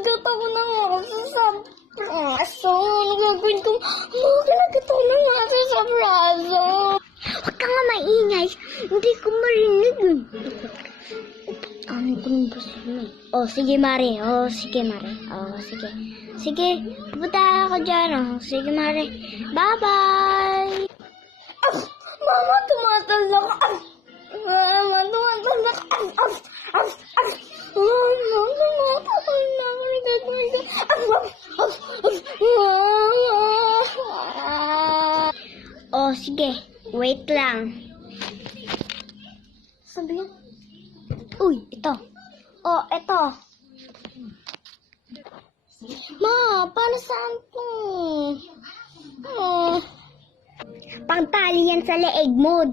Nagkagat ako ng aso sa braso. Nagagawin ko, nagkagat ako ng aso sa braso. Huwag ka nga maingay. Hindi ko marinig. Ano ko ng braso na? Oh, sige, Mare. Oh, sige, Mare. Oh, sige. Sige, pupunta ako dyan. Oh, sige, Mare. Bye-bye. Mama, tumatalak. Mama, tumatalak. Oh, sige. Wait lang. Sabi yun? Uy, ito. Oh, ito. Ma, para saan to? Oh. Pangtali yan sa leeg mo.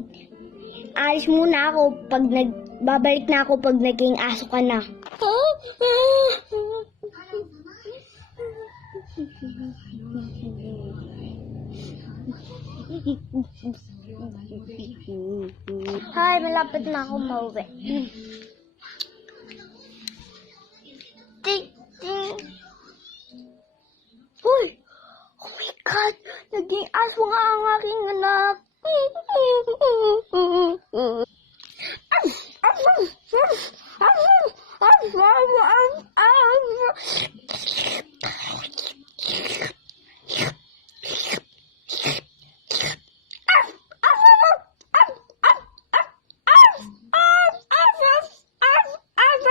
Alis muna ako pag babalik na ako pag naging aso ka na. Hi, malapit na ako mauwi. Ting, ting. Uy! Oh my God! Naging aso nga ang aking anak.